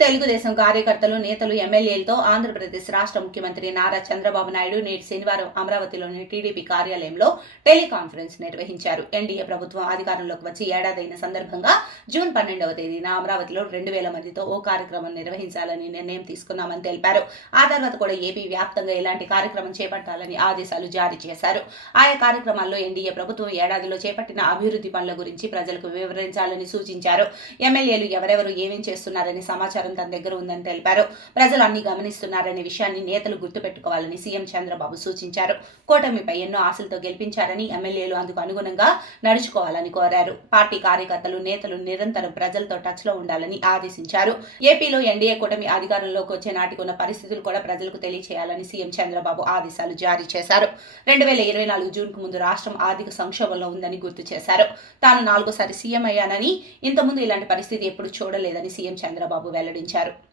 తెలుగుదేశం కార్యకర్తలు, నేతలు, ఎమ్మెల్యేలతో ఆంధ్రప్రదేశ్ రాష్ట్ర ముఖ్యమంత్రి నారా చంద్రబాబు నాయుడు నేటి శనివారం అమరావతిలోని టీడీపీ కార్యాలయంలో టెలికాన్ఫరెన్స్ నిర్వహించారు. ఎన్డీఏ ప్రభుత్వం అధికారంలోకి వచ్చి ఏడాదైన సందర్భంగా జూన్ 12వ తేదీన అమరావతిలో 2000 మందితో ఓ కార్యక్రమం నిర్వహించాలని నిర్ణయం తీసుకున్నామని తెలిపారు. ఆ తర్వాత కూడా ఏపీ వ్యాప్తంగా ఇలాంటి కార్యక్రమం చేపట్టాలని ఆదేశాలు జారీ చేశారు. ఆయా కార్యక్రమాల్లో ఎన్డీఏ ప్రభుత్వం ఏడాదిలో చేపట్టిన అభివృద్ధి పనుల గురించి ప్రజలకు వివరించాలని సూచించారు. ఎమ్మెల్యేలు ఎవరెవరు ఏమేం చేస్తున్నారని సమాచారం తన దగ్గర ఉందని తెలిపారు. ప్రజలు అన్ని గమనిస్తున్నారనే విషయాన్ని నేతలు గుర్తుపెట్టుకోవాలని సీఎం చంద్రబాబు సూచించారు. కూటమిపై ఎన్నో ఆశలతో గెలిపించారని ఎమ్మెల్యేలు అందుకు అనుగుణంగా నడుచుకోవాలని కోరారు. పార్టీ కార్యకర్తలు, నేతలు నిరంతరం ప్రజలతో టచ్ లో ఉండాలని ఆదేశించారు. ఏపీలో ఎన్డీఏ కూటమి అధికారంలోకి వచ్చే నాటికి ఉన్న పరిస్థితులు కూడా ప్రజలకు తెలియచేయాలని సీఎం చంద్రబాబు ఆదేశాలు జారీ చేశారు. 2024 జూన్కు ముందు రాష్ట్రం ఆర్థిక సంక్షోభంలో ఉందని గుర్తు చేశారు. తాను 4వ సారి సీఎం అయ్యానని, ఇంతకుముందు ఇలాంటి పరిస్థితి ఎప్పుడు చూడలేదని సీఎం చంద్రబాబు వెల్లడించారు.